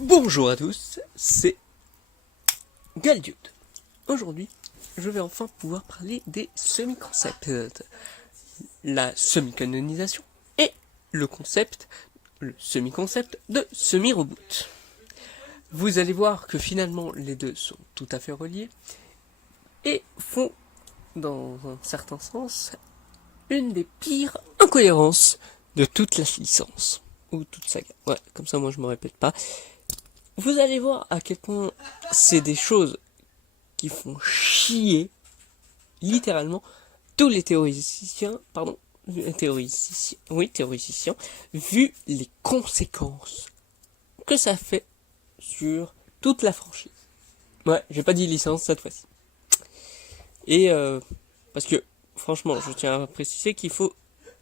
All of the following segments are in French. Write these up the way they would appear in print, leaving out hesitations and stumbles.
Bonjour à tous, c'est Galdude. Aujourd'hui, je vais enfin pouvoir parler des semi-concepts, la semi-canonisation et le semi-concept de semi-reboot. Vous allez voir que finalement les deux sont tout à fait reliés et font, dans un certain sens, une des pires incohérences de toute la licence, ou toute saga. Ouais, comme ça moi je me répète pas. Vous allez voir à quel point c'est des choses qui font chier, littéralement, tous les théoriciens, vu les conséquences que ça fait sur toute la franchise. Ouais, j'ai pas dit licence cette fois-ci. Et parce que, franchement, je tiens à préciser qu'il faut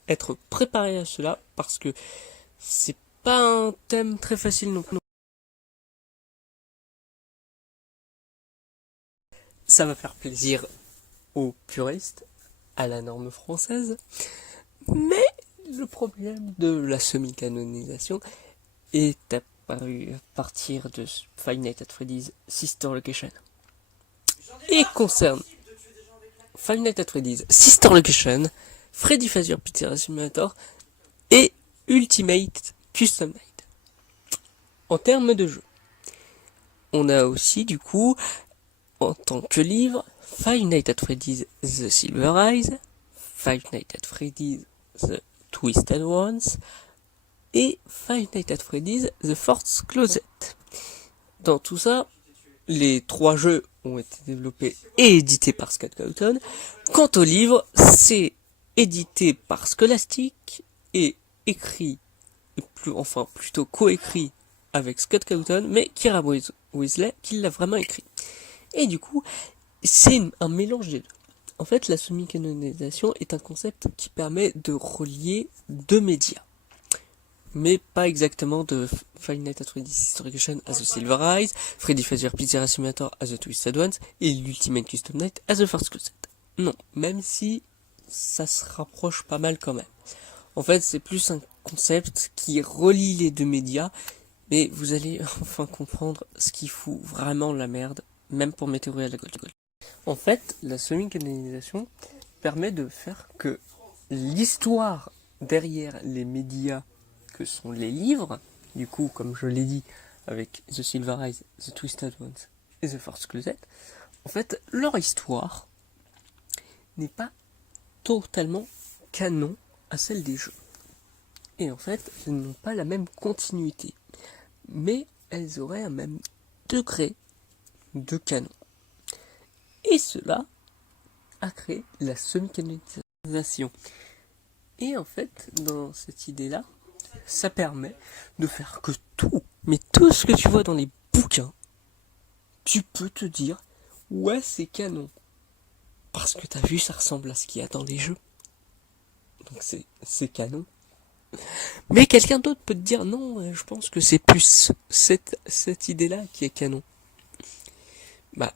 être préparé à cela, parce que c'est pas un thème très facile non plus. Ça va faire plaisir aux puristes, à la norme française, mais le problème de la semi-canonisation est apparu à partir de Five Nights at Freddy's Sister Location et concerne Five Nights at Freddy's Sister Location, Freddy Fazbear Pizzeria Simulator et Ultimate Custom Night. En termes de jeu, on a aussi du coup, en tant que livre, Five Nights at Freddy's The Silver Eyes, Five Nights at Freddy's The Twisted Ones et Five Nights at Freddy's The Fourth Closet. Dans tout ça, les trois jeux ont été développés et édités par Scott Cawthon. Quant au livre, c'est édité par Scholastic et écrit, plutôt coécrit avec Scott Cawthon, mais Kira Weasley qui l'a vraiment écrit. Et du coup, c'est un mélange des deux. En fait, la semi-canonisation est un concept qui permet de relier deux médias. Mais pas exactement de Five Nights at Freddy's Sister Location as The Silver Eyes, Freddy Fazbear Pizzeria Simulator as The Twisted Ones et l'Ultimate Custom Night as The Fourth Closet. Non, même si ça se rapproche pas mal quand même. En fait, c'est plus un concept qui relie les deux médias, mais vous allez enfin comprendre ce qui fout vraiment la merde, même pour mes théories à la Gold. En fait, la semi-canonisation permet de faire que l'histoire derrière les médias que sont les livres, du coup, comme je l'ai dit, avec The Silver Eyes, The Twisted Ones et The Fourth Closet, en fait, leur histoire n'est pas totalement canon à celle des jeux. Et en fait, elles n'ont pas la même continuité, mais elles auraient un même degré de canon. Et cela a créé la semi-canonisation. Et en fait, dans cette idée-là, ça permet de faire que tout, mais tout ce que tu vois dans les bouquins, tu peux te dire, ouais, c'est canon. Parce que t'as vu, ça ressemble à ce qu'il y a dans les jeux. Donc c'est canon. Mais quelqu'un d'autre peut te dire, non, je pense que c'est plus cette idée-là qui est canon. Bah,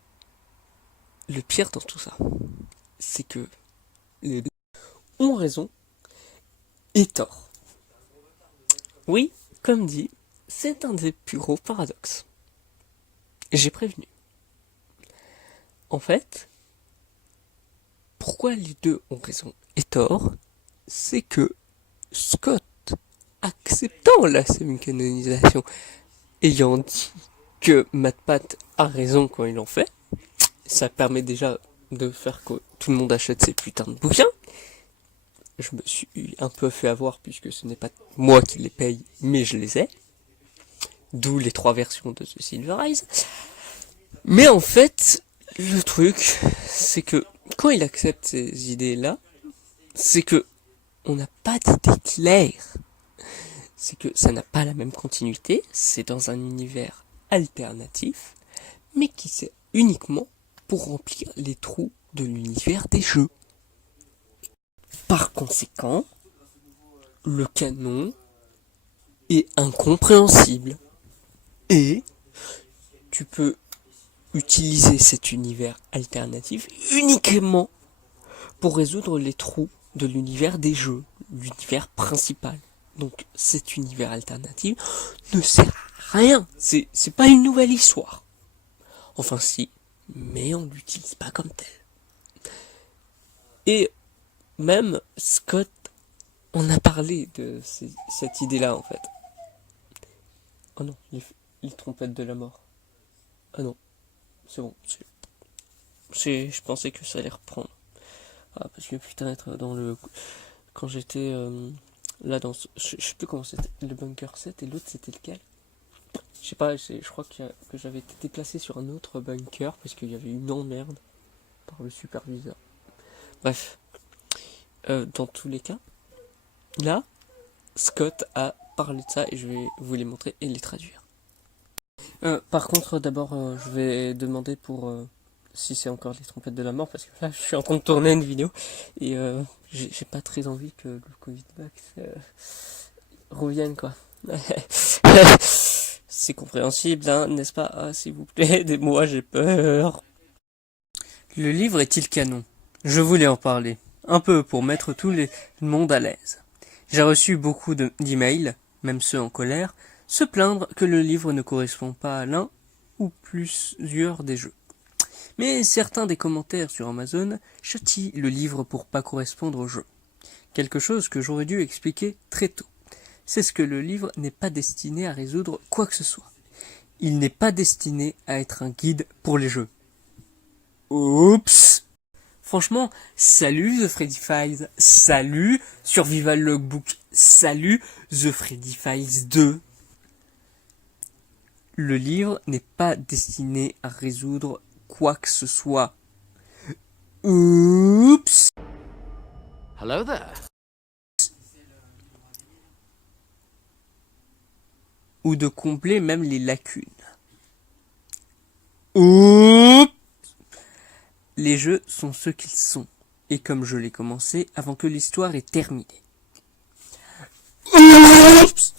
le pire dans tout ça, c'est que les deux ont raison et tort. Oui, comme dit, c'est un des plus gros paradoxes. J'ai prévenu. En fait, pourquoi les deux ont raison et tort, c'est que Scott, acceptant la semi-canonisation, ayant dit que MatPat a raison quand il en fait, ça permet déjà de faire que tout le monde achète ces putains de bouquins. Je me suis un peu fait avoir puisque ce n'est pas moi qui les paye, mais je les ai. D'où les 3 versions de The Silver Eyes. Mais en fait, le truc, c'est que quand il accepte ces idées-là, c'est que on n'a pas d'idée claire. C'est que ça n'a pas la même continuité, c'est dans un univers alternatif, mais qui sert uniquement pour remplir les trous de l'univers des jeux. Par conséquent, le canon est incompréhensible. Et tu peux utiliser cet univers alternatif uniquement pour résoudre les trous de l'univers des jeux, l'univers principal. Donc cet univers alternatif ne sert à rien. C'est pas une nouvelle histoire. Enfin si, mais on l'utilise pas comme tel. Et même Scott, on a parlé de cette idée-là en fait. Oh non, les trompettes de la mort. Ah non, c'est bon. Je pensais que ça allait reprendre. Ah, parce que putain, être dans le... Quand j'étais là dans... Je sais plus comment c'était. Le bunker 7 et l'autre c'était lequel? Je sais pas, je crois que j'avais été déplacé sur un autre bunker parce qu'il y avait une emmerde par le superviseur. Bref, dans tous les cas, là, Scott a parlé de ça et je vais vous les montrer et les traduire. Par contre, d'abord, je vais demander pour si c'est encore les trompettes de la mort parce que là, je suis en train de tourner une vidéo et j'ai pas très envie que le Covid-Back revienne quoi. C'est compréhensible, hein, n'est-ce pas? Ah, s'il vous plaît, aidez-moi, j'ai peur. Le livre est-il canon? Je voulais en parler, un peu pour mettre tout le monde à l'aise. J'ai reçu beaucoup d'emails, même ceux en colère, se plaindre que le livre ne correspond pas à l'un ou plusieurs des jeux. Mais certains des commentaires sur Amazon châtient le livre pour pas correspondre au jeu. Quelque chose que j'aurais dû expliquer très tôt. C'est ce que le livre n'est pas destiné à résoudre quoi que ce soit. Il n'est pas destiné à être un guide pour les jeux. Oups! Franchement, salut The Freddy Files, salut Survival Logbook, salut The Freddy Files 2. Le livre n'est pas destiné à résoudre quoi que ce soit. Oups! Hello there. Ou de combler même les lacunes. Oups! Les jeux sont ce qu'ils sont, et comme je l'ai commencé avant que l'histoire ait terminé. Oups!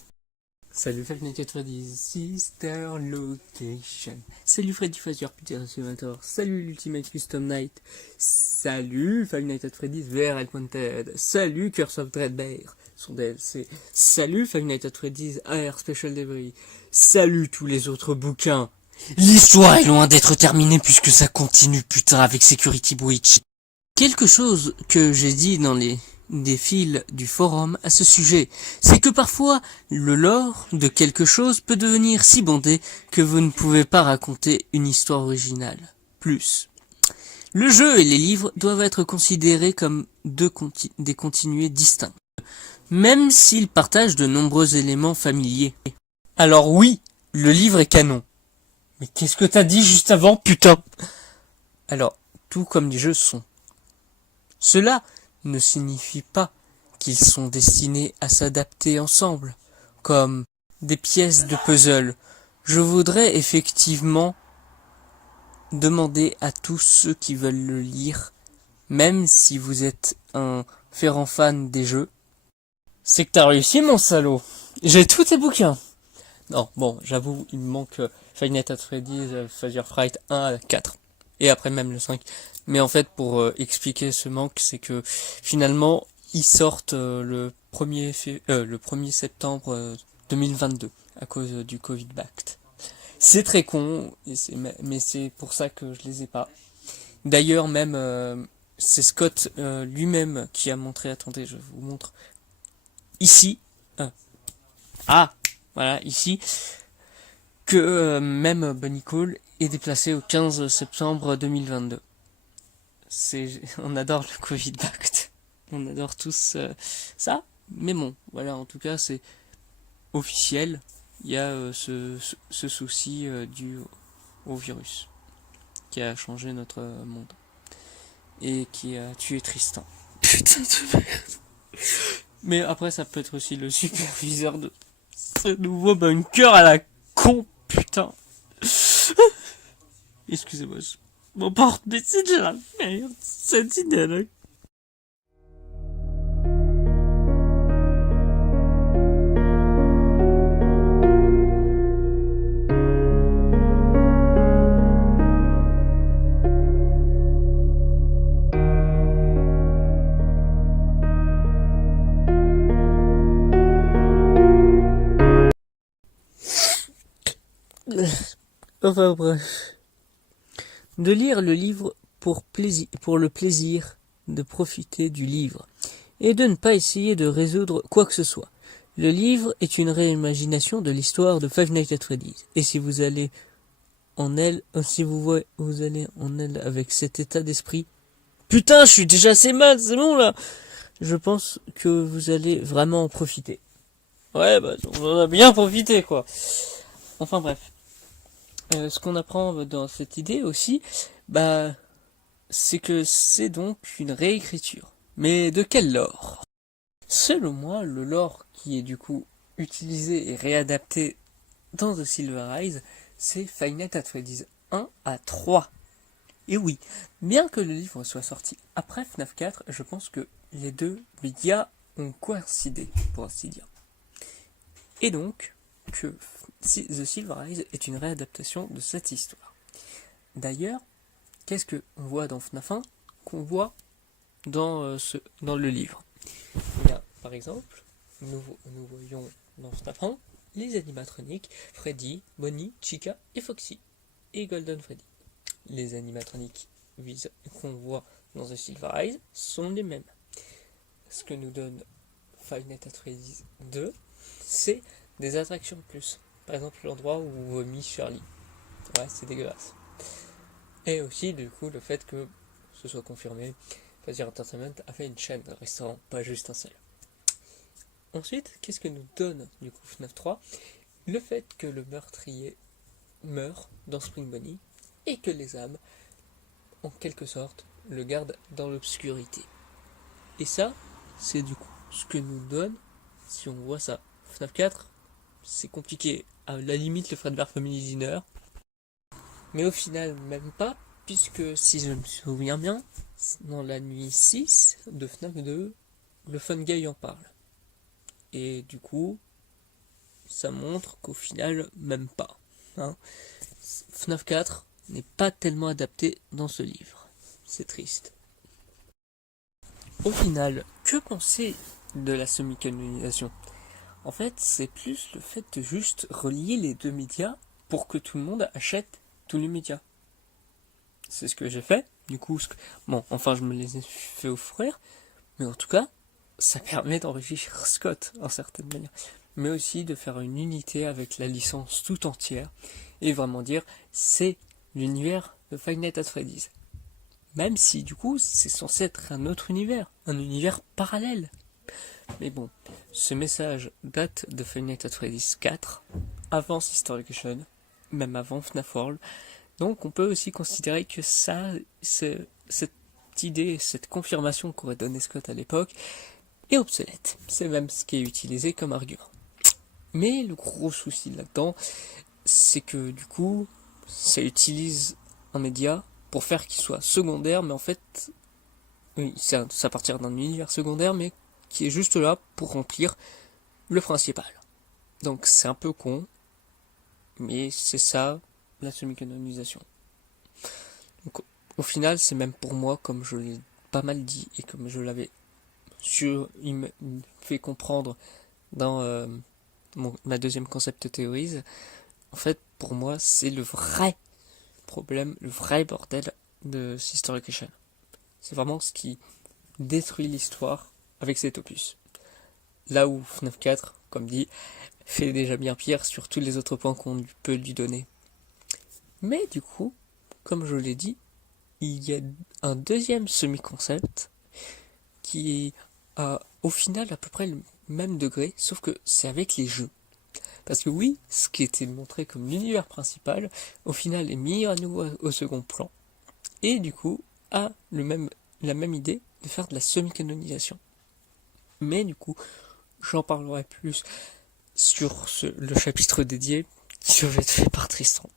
Salut Five Nights at Freddy's Sister Location. Salut Freddy Fazbear Peter Simulator. Salut l'Ultimate Custom Night. Salut Five Nights at Freddy's VR Wanted. Salut Curse of Dreadbear, son DLC. Salut Five Nights at Freddy's AR Special Debris. Salut tous les autres bouquins. L'histoire est loin d'être terminée puisque ça continue putain avec Security Breach. Quelque chose que j'ai dit dans des fils du forum à ce sujet, c'est que parfois le lore de quelque chose peut devenir si bondé que vous ne pouvez pas raconter une histoire originale. Plus. Le jeu et les livres doivent être considérés comme des continués distincts, même s'ils partagent de nombreux éléments familiers. Alors oui, le livre est canon. Mais qu'est-ce que t'as dit juste avant, putain? Alors, tout comme les jeux sont. Cela ne signifie pas qu'ils sont destinés à s'adapter ensemble, comme des pièces de puzzle. Je voudrais effectivement demander à tous ceux qui veulent le lire, même si vous êtes un fervent fan des jeux, c'est que t'as réussi mon salaud. J'ai tous tes bouquins. Non, bon, j'avoue, il me manque Five Nights at Freddy's, Fazbear Fright 1 à 4. Et après même le 5. Mais en fait, pour expliquer ce manque, c'est que finalement, ils sortent le 1er septembre 2022 à cause du Covid-Back. C'est très con, mais c'est pour ça que je les ai pas. D'ailleurs, même, c'est Scott lui-même qui a montré, attendez, je vous montre, ici, voilà, ici, que même Bunny Call est déplacé au 15 septembre 2022. On adore le Covid-Back. On adore tous ça. Mais bon, voilà, en tout cas, c'est officiel. Il y a ce souci dû au virus qui a changé notre monde. Et qui a tué Tristan. Putain de merde. Mais après, ça peut être aussi le superviseur de ce nouveau bunker à la con, putain. Excusez-moi, je m'emporte, mais c'est de la merde, cette idée-là. Enfin bref. De lire le livre pour le plaisir de profiter du livre, et de ne pas essayer de résoudre quoi que ce soit. Le livre est une réimagination de l'histoire de Five Nights at Freddy's, et si vous allez en elle, vous allez en elle avec cet état d'esprit, putain, je suis déjà assez mal, c'est bon là, je pense que vous allez vraiment en profiter. Ouais, bah, on en a bien profité, quoi. Enfin bref. Ce qu'on apprend dans cette idée aussi, bah, c'est que c'est donc une réécriture. Mais de quel lore? Selon moi, le lore qui est du coup utilisé et réadapté dans The Silver Eyes, c'est Five Nights at Freddy's 1 à 3. Et oui, bien que le livre soit sorti après FNAF 4, je pense que les deux médias ont coïncidé, pour ainsi dire. Et donc, que The Silver Eyes est une réadaptation de cette histoire. D'ailleurs, qu'est-ce qu'on voit dans FNAF 1 qu'on voit dans le livre? Il y a, par exemple, nous voyons dans FNAF 1 les animatroniques Freddy, Bonnie, Chica et Foxy, et Golden Freddy. Les animatroniques qu'on voit dans The Silver Eyes sont les mêmes. Ce que nous donne Five Nights at Freddy's 2, c'est des attractions de plus. Par exemple, l'endroit où vomit Charlie. Ouais, c'est dégueulasse. Et aussi, du coup, le fait que ce soit confirmé, Fazir Entertainment a fait une chaîne de restaurants, pas juste un seul. Ensuite, qu'est-ce que nous donne, du coup, FNAF 3? Le fait que le meurtrier meurt dans Spring Bonnie et que les âmes, en quelque sorte, le gardent dans l'obscurité. Et ça, c'est du coup ce que nous donne, si on voit ça. FNAF 4, c'est compliqué. À la limite, le Fredbear Family Dinner. Mais au final, même pas, puisque si je me souviens bien, dans la nuit 6 de FNAF 2, le Fun Guy en parle. Et du coup, ça montre qu'au final, même pas. Hein. FNAF 4 n'est pas tellement adapté dans ce livre. C'est triste. Au final, que penser de la semi-canonisation? En fait, c'est plus le fait de juste relier les deux médias pour que tout le monde achète tous les médias. C'est ce que j'ai fait. Du coup, bon, enfin, je me les ai fait offrir. Mais en tout cas, ça permet d'enrichir Scott, en certaine manière. Mais aussi de faire une unité avec la licence tout entière. Et vraiment dire, c'est l'univers de Five Nights at Freddy's. Même si, du coup, c'est censé être un autre univers. Un univers parallèle. Mais bon, ce message date de Five Nights at Freddy's 4, avant Sister Location, même avant FNAF World. Donc on peut aussi considérer que ça, cette idée, cette confirmation qu'aurait donné Scott à l'époque, est obsolète. C'est même ce qui est utilisé comme argument. Mais le gros souci là-dedans, c'est que du coup, ça utilise un média pour faire qu'il soit secondaire, mais en fait, oui, ça partir d'un univers secondaire, mais qui est juste là pour remplir le principal. Donc c'est un peu con, mais c'est ça la semi-canonisation. Donc au final, c'est même pour moi, comme je l'ai pas mal dit et comme je l'avais il me fait comprendre dans ma deuxième concept théorise, en fait pour moi c'est le vrai problème, le vrai bordel de Sister Location. C'est vraiment ce qui détruit l'histoire avec cet opus. Là où FNAF 4, comme dit, fait déjà bien pire sur tous les autres points qu'on peut lui donner. Mais du coup, comme je l'ai dit, il y a un deuxième semi-concept qui a au final à peu près le même degré, sauf que c'est avec les jeux. Parce que oui, ce qui était montré comme l'univers principal, au final est mis à nouveau au second plan, et du coup a la même idée de faire de la semi-canonisation. Mais du coup, j'en parlerai plus sur le chapitre dédié qui va être fait par Tristan.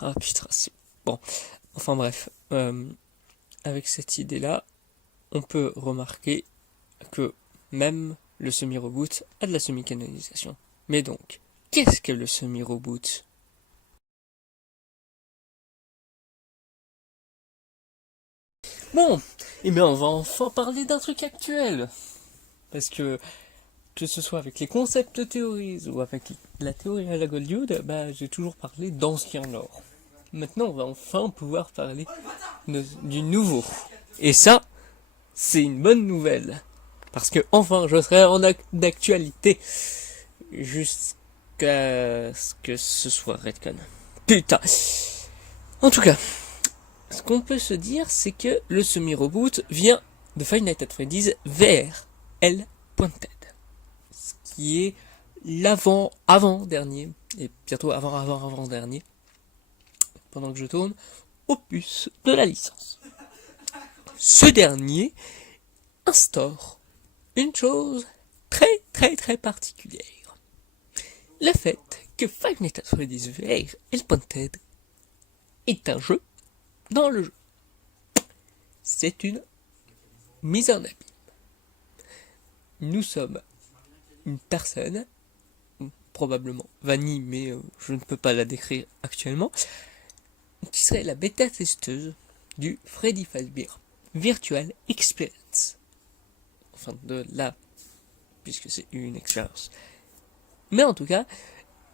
Ah putain, c'est bon. Enfin bref, avec cette idée-là, on peut remarquer que même le semi-reboot a de la semi-canonisation. Mais donc, qu'est-ce que le semi-reboot? Bon, et bien on va enfin parler d'un truc actuel. Parce que que ce soit avec les concept théories ou avec la théorie à la Goldioud, j'ai toujours parlé d'ancien lore. Maintenant, on va enfin pouvoir parler du nouveau. Et ça, c'est une bonne nouvelle. Parce que enfin, je serai en d'actualité jusqu'à ce que ce soit Redcon. Putain. En tout cas, ce qu'on peut se dire, c'est que le semi-reboot vient de Five Nights at Freddy's vers L.Ted. Ce qui est avant-dernier, et bientôt avant-dernier, pendant que je tourne, opus de la licence. Ce dernier instaure une chose très particulière. Le fait que Five Nights at Freddy's VR L.Ted est un jeu dans le jeu. C'est une mise en abîme. Nous sommes une personne, probablement Vanille, mais je ne peux pas la décrire actuellement, qui serait la bêta-testeuse du Freddy Fazbear Virtual Experience. Enfin, puisque c'est une expérience. Mais en tout cas,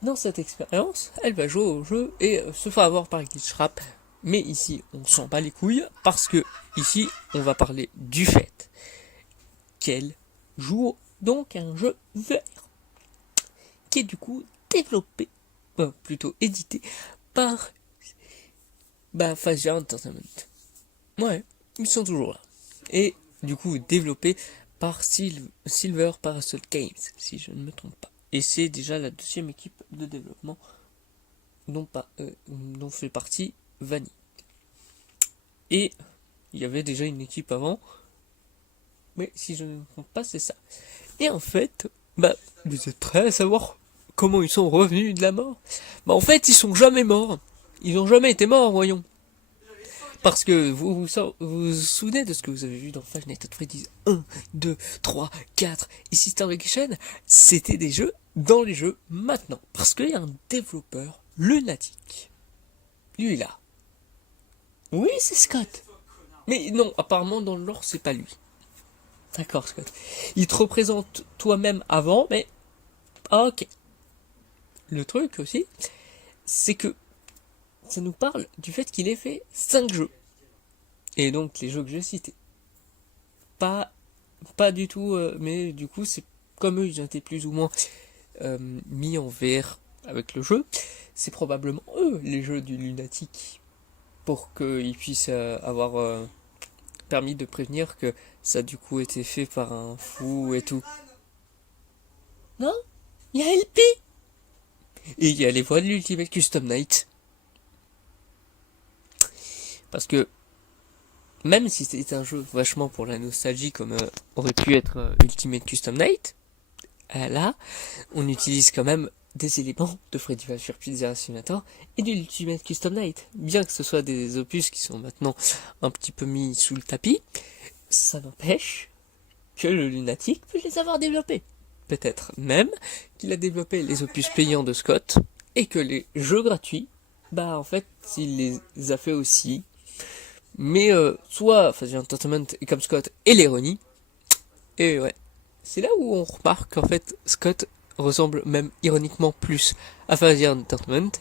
dans cette expérience, elle va jouer au jeu et se faire avoir par Glitchtrap. Mais ici, on s'en bat les couilles, parce que ici, on va parler du fait qu'elle joue donc un jeu VR, qui est du coup développé, plutôt édité, par Phasya Entertainment. Ouais, ils sont toujours là. Et du coup, développé par Silver Parasol Games, si je ne me trompe pas. Et c'est déjà la deuxième équipe de développement dont fait partie Vanille. Et il y avait déjà une équipe avant, mais si je ne me trompe pas, c'est ça. Et en fait, vous êtes prêts à savoir comment ils sont revenus de la mort? En fait, ils sont jamais morts. Ils n'ont jamais été morts, voyons. Parce que vous vous souvenez de ce que vous avez vu dans Five Nights at Freddy's 1, 2, 3, 4 et Sister Location? C'était des jeux dans les jeux maintenant. Parce qu'il y a un développeur lunatique. Lui là. Oui, c'est Scott. Mais non, apparemment dans le lore, c'est pas lui. D'accord, Scott. Il te représente toi-même avant, mais... ok. Le truc aussi, c'est que ça nous parle du fait qu'il ait fait 5 jeux. Et donc les jeux que j'ai cités. Pas du tout, mais du coup, c'est comme eux, ils ont été plus ou moins mis en VR avec le jeu. C'est probablement eux, les jeux du lunatique, pour qu'ils puissent avoir permis de prévenir que ça a du coup été fait par un fou et tout. Non, il y a LP. Et il y a les voix de l'Ultimate Custom Night. Parce que même si c'était un jeu vachement pour la nostalgie comme aurait pu être Ultimate Custom Night, là, on utilise quand même des éléments de Freddy Fazbear Pizzeria Simulator et du Ultimate Custom Night. Bien que ce soit des opus qui sont maintenant un petit peu mis sous le tapis, ça n'empêche que le lunatique peut les avoir développés. Peut-être même qu'il a développé les opus payants de Scott et que les jeux gratuits, en fait, il les a fait aussi. Mais soit Phasya Entertainment et comme Scott et l'ironie. Et ouais, c'est là où on remarque qu'en fait Scott ressemble même ironiquement plus à Phasya Entertainment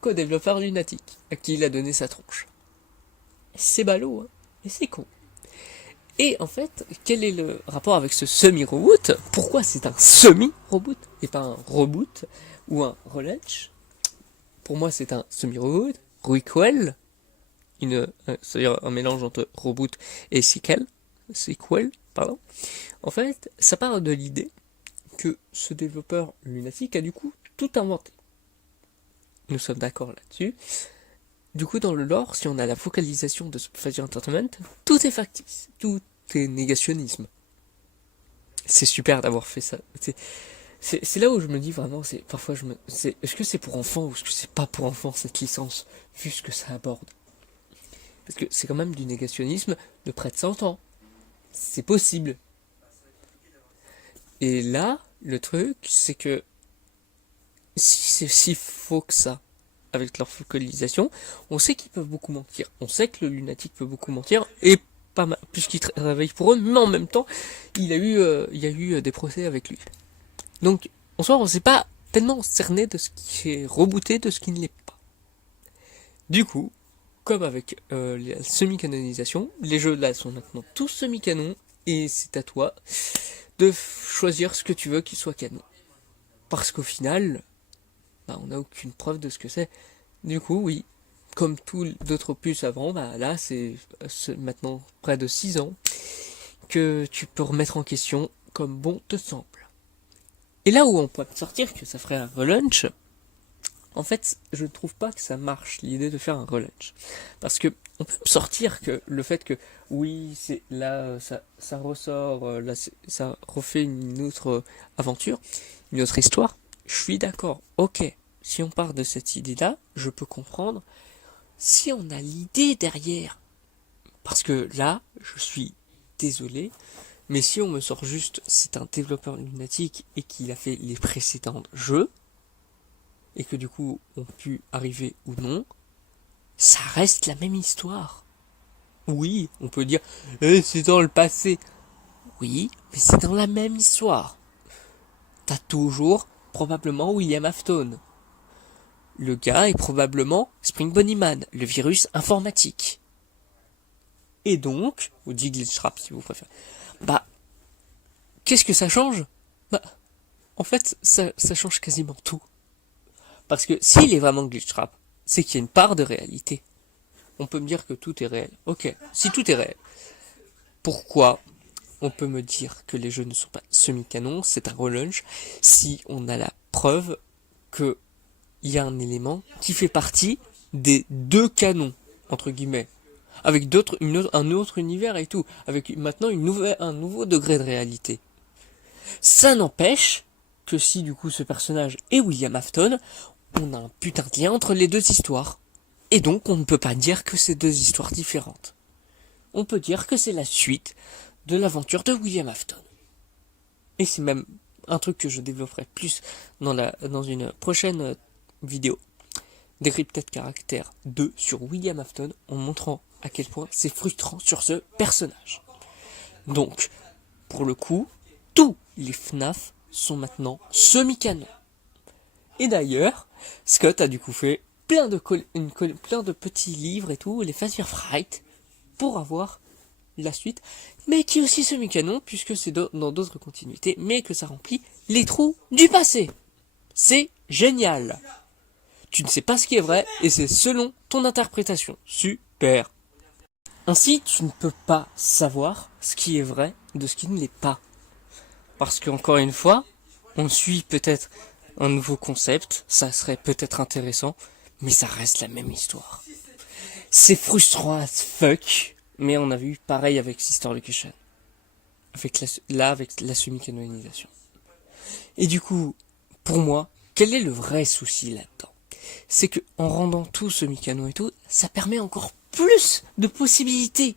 qu'au développeur lunatique à qui il a donné sa tronche. C'est ballot, hein, et c'est con. Et en fait, quel est le rapport avec ce semi-reboot? Pourquoi c'est un semi-reboot et pas un reboot ou un relaunch? Pour moi, c'est un semi-reboot, requel, c'est-à-dire un mélange entre reboot et sequel, pardon. En fait, ça part de l'idée que ce développeur lunatique a du coup tout inventé. Nous sommes d'accord là-dessus. Du coup, dans le lore, si on a la focalisation de Phasya Entertainment, tout est factice, tout est négationnisme. C'est super d'avoir fait ça. C'est là où je me dis vraiment, est-ce que c'est pour enfants ou est-ce que c'est pas pour enfants cette licence, vu ce que ça aborde? Parce que c'est quand même du négationnisme de près de 100 ans. C'est possible. Et là, le truc, c'est que si c'est si faux que ça, avec leur focalisation, on sait qu'ils peuvent beaucoup mentir. On sait que le lunatique peut beaucoup mentir, et puisqu'il travaille pour eux, mais en même temps, il y a eu des procès avec lui. Donc, en soi, on ne sait pas tellement cerner de ce qui est rebooté de ce qui ne l'est pas. Du coup, comme avec la semi-canonisation, les jeux là sont maintenant tous semi-canons, et c'est à toi de choisir ce que tu veux qu'il soit canon. Parce qu'au final, bah, on n'a aucune preuve de ce que c'est. Du coup, oui, comme tous d'autres opus avant, bah, là c'est maintenant près de 6 ans que tu peux remettre en question comme bon te semble. Et là où on peut sortir que ça ferait un relaunch, en fait, je ne trouve pas que ça marche, l'idée de faire un relaunch. Parce que on peut sortir que le fait que, oui, c'est là, ça ressort, là, ça refait une autre aventure, une autre histoire. Je suis d'accord, ok. Si on part de cette idée-là, je peux comprendre. Si on a l'idée derrière, parce que là, je suis désolé, mais si on me sort juste, c'est un développeur lunatique et qu'il a fait les précédents jeux, et que du coup on pu arriver ou non, ça reste la même histoire. Oui, on peut dire c'est dans le passé. Oui, mais c'est dans la même histoire. T'as toujours probablement William Afton. Le gars est probablement Spring Bonnyman, le virus informatique. Et donc, ou dit Glitchtrap si vous préférez. Bah, qu'est-ce que ça change? Bah, en fait, ça change quasiment tout. Parce que s'il est vraiment Glitchtrap, c'est qu'il y a une part de réalité. On peut me dire que tout est réel. Ok, si tout est réel, pourquoi on peut me dire que les jeux ne sont pas semi-canons, c'est un relaunch, si on a la preuve qu'il y a un élément qui fait partie des deux canons, entre guillemets, avec un autre univers et tout, avec maintenant un nouveau degré de réalité. Ça n'empêche que si du coup ce personnage est William Afton, on a un putain de lien entre les deux histoires. Et donc on ne peut pas dire que c'est deux histoires différentes. On peut dire que c'est la suite de l'aventure de William Afton. Et c'est même un truc que je développerai plus dans une prochaine vidéo. Décryptage caractère 2 sur William Afton en montrant à quel point c'est frustrant sur ce personnage. Donc, pour le coup, tous les FNAF sont maintenant semi-canons. Et d'ailleurs, Scott a du coup fait plein de petits livres et tout, les Fazbear Fright, pour avoir la suite, mais qui est aussi semi-canon, puisque c'est dans d'autres continuités, mais que ça remplit les trous du passé. C'est génial. Tu ne sais pas ce qui est vrai, et c'est selon ton interprétation. Super. Ainsi, tu ne peux pas savoir ce qui est vrai de ce qui ne l'est pas. Parce qu'encore une fois, on suit peut-être un nouveau concept, ça serait peut-être intéressant, mais ça reste la même histoire. C'est frustrant as fuck, mais on a vu pareil avec Sister Location. Avec la semi-canonisation. Et du coup, pour moi, quel est le vrai souci là-dedans? C'est que en rendant tout semi-canon et tout, ça permet encore plus de possibilités.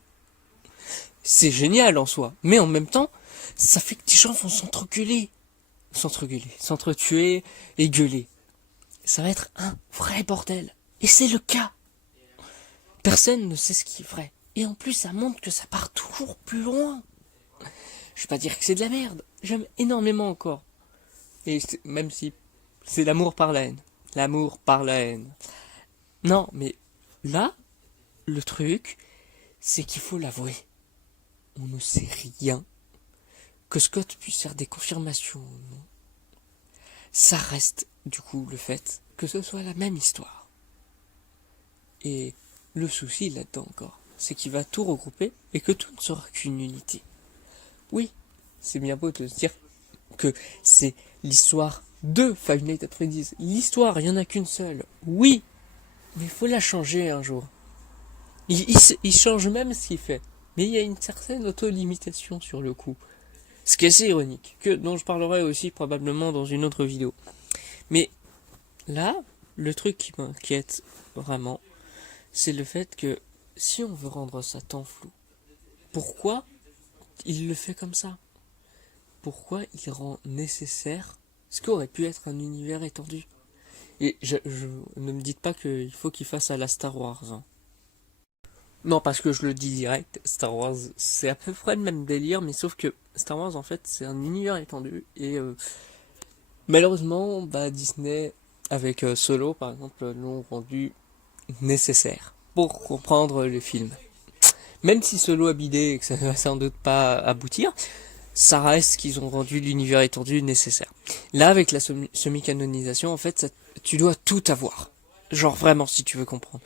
C'est génial en soi, mais en même temps, ça fait que des gens vont s'entretuer et gueuler. Ça va être un vrai bordel. Et c'est le cas. Personne ne sait ce qui est vrai. Et en plus, ça montre que ça part toujours plus loin. Je vais pas dire que c'est de la merde. J'aime énormément encore. Et même si c'est l'amour par la haine. L'amour par la haine. Non, mais là, le truc, c'est qu'il faut l'avouer. On ne sait rien. Que Scott puisse faire des confirmations ou non. Ça reste, du coup, le fait que ce soit la même histoire. Et le souci là-dedans encore, c'est qu'il va tout regrouper et que tout ne sera qu'une unité. Oui, c'est bien beau de se dire que c'est l'histoire de Five Nights at Freddy's. L'histoire, il n'y en a qu'une seule. Oui, mais il faut la changer un jour. Il change même ce qu'il fait. Mais il y a une certaine auto-limitation sur le coup. Ce qui est assez ironique, dont je parlerai aussi probablement dans une autre vidéo. Mais là, le truc qui m'inquiète vraiment, c'est le fait que si on veut rendre ça tant flou, pourquoi il le fait comme ça? Pourquoi il rend nécessaire ce qu'aurait pu être un univers étendu? Et ne me dites pas qu'il faut qu'il fasse à la Star Wars. Hein. Non, parce que je le dis direct, Star Wars, c'est à peu près le même délire, mais sauf que Star Wars, en fait, c'est un univers étendu, et Malheureusement, Disney, avec Solo par exemple, l'ont rendu nécessaire pour comprendre le film. Même si Solo a bidé et que ça ne va sans doute pas aboutir, ça reste qu'ils ont rendu l'univers étendu nécessaire. Là, avec la semi-canonisation, en fait, tu dois tout avoir. Genre vraiment, si tu veux comprendre.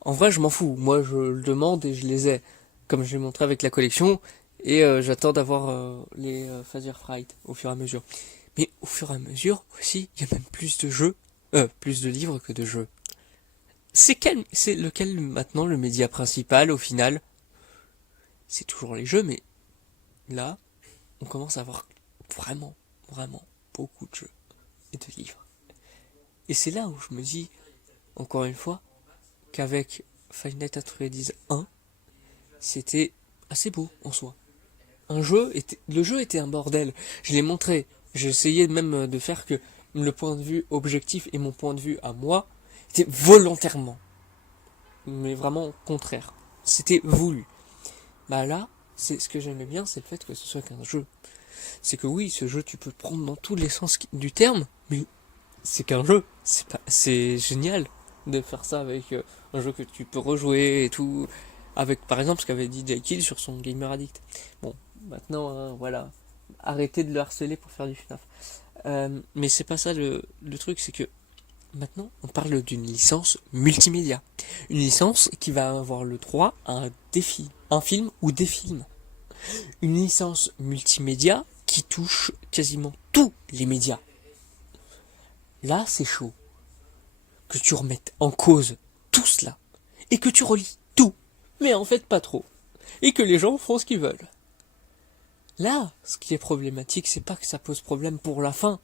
En vrai, je m'en fous. Moi, je le demande et je les ai. Comme je l'ai montré avec la collection. Et j'attends d'avoir les Father Fright au fur et à mesure. Mais au fur et à mesure, aussi, il y a même plus de jeux. Plus de livres que de jeux. C'est lequel maintenant le média principal au final? C'est toujours les jeux, mais là, on commence à avoir vraiment, vraiment beaucoup de jeux et de livres. Et c'est là où je me dis, encore une fois, qu'avec Five Nights at Freddy's 1, c'était assez beau en soi. Le jeu était un bordel. Je l'ai montré. J'ai essayé même de faire que le point de vue objectif et mon point de vue à moi était volontairement, mais vraiment contraire. C'était voulu. Là, c'est ce que j'aimais bien, c'est le fait que ce soit qu'un jeu. C'est que oui, ce jeu, tu peux le prendre dans tous les sens du terme, mais c'est qu'un jeu. C'est génial de faire ça avec un jeu que tu peux rejouer et tout. Avec, par exemple, ce qu'avait dit Jay Kill sur son Gamer Addict. Bon, maintenant, voilà. Arrêtez de le harceler pour faire du FNAF. Mais c'est pas ça le truc, c'est que maintenant, on parle d'une licence multimédia. Une licence qui va avoir le droit à un film ou des films. Une licence multimédia qui touche quasiment tous les médias. Là, c'est chaud. Que tu remettes en cause tout cela. Et que tu relis tout. Mais en fait, pas trop. Et que les gens font ce qu'ils veulent. Là, ce qui est problématique, c'est pas que ça pose problème pour la fin.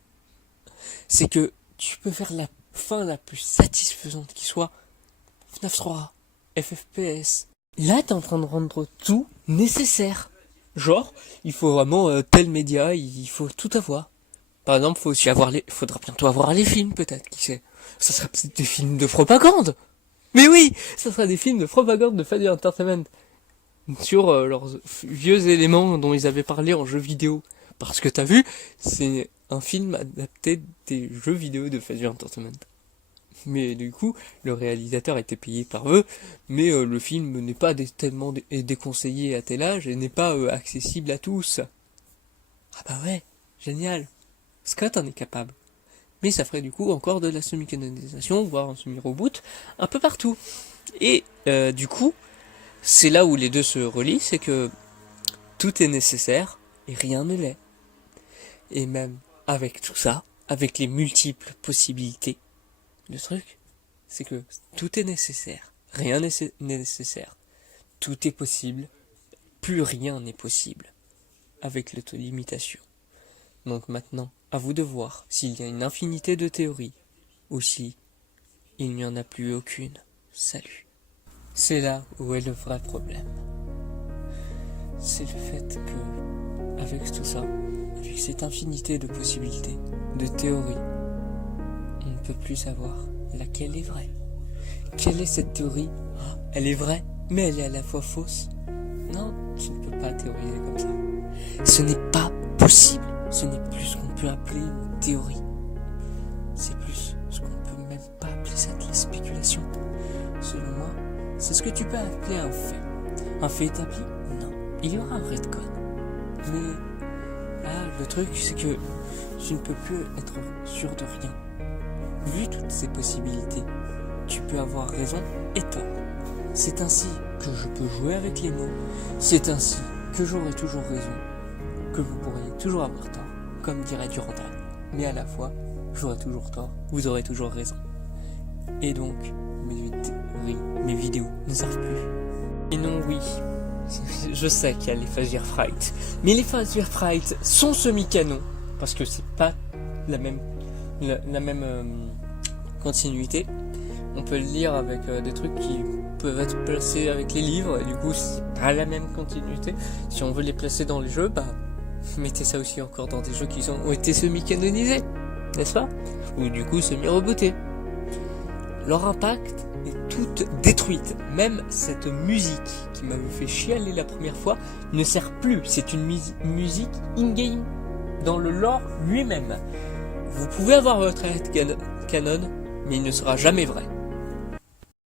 C'est que tu peux faire la fin la plus satisfaisante qui soit. FNAF 3, FFPS. Là, t'es en train de rendre tout nécessaire. Genre, il faut vraiment tel média, il faut tout avoir. Par exemple, faudra bientôt avoir les films, peut-être, qui sait. Ça sera peut-être des films de propagande. Mais oui, ça sera des films de propagande de Fadia Entertainment. Sur leurs vieux éléments dont ils avaient parlé en jeu vidéo. Parce que t'as vu, c'est un film adapté des jeux vidéo de Fadia Entertainment. Mais du coup, le réalisateur était payé par eux, mais le film n'est pas tellement déconseillé à tel âge et n'est pas accessible à tous. Ah bah ouais, génial. Scott en est capable. Mais ça ferait du coup encore de la semi-canonisation, voire un semi-reboot, un peu partout. Et du coup, c'est là où les deux se relient, c'est que tout est nécessaire et rien ne l'est. Et même avec tout ça, avec les multiples possibilités, le truc, c'est que tout est nécessaire. Rien n'est nécessaire. Tout est possible. Plus rien n'est possible. Avec l'autolimitation. Donc maintenant, à vous de voir s'il y a une infinité de théories ou si il n'y en a plus aucune. Salut. C'est là où est le vrai problème. C'est le fait que, avec tout ça, avec cette infinité de possibilités, de théories, on ne peut plus savoir laquelle est vraie. Quelle est cette théorie? Elle est vraie, mais elle est à la fois fausse. Non, tu ne peux pas théoriser comme ça. Ce n'est pas possible. Ce n'est plus ce qu'on peut appeler une théorie. C'est plus ce qu'on peut même pas appeler ça de la spéculation. Selon moi, c'est ce que tu peux appeler un fait. Un fait établi? Non. Il y aura un redcon. Mais là, le truc, c'est que tu ne peux plus être sûr de rien. Vu toutes ces possibilités, tu peux avoir raison et tort. C'est ainsi que je peux jouer avec les mots. C'est ainsi que j'aurai toujours raison. Que vous pourriez toujours avoir tort, comme dirait Durandal. Mais à la fois, j'aurai toujours tort, vous aurez toujours raison. Et donc, mes vidéos ne servent plus. Et non, oui, je sais qu'il y a les Father Fright. Mais les Father Fright sont semi-canons, parce que c'est pas la même continuité. On peut le lire avec des trucs qui peuvent être placés avec les livres, et du coup, c'est pas la même continuité. Si on veut les placer dans les jeux, mettez ça aussi encore dans des jeux qui ont été semi-canonisés, n'est-ce pas? Ou du coup semi-rebootés. Leur impact est toute détruite. Même cette musique qui m'avait fait chialer la première fois ne sert plus. C'est une musique in-game dans le lore lui-même. Vous pouvez avoir votre headcanon, mais il ne sera jamais vrai.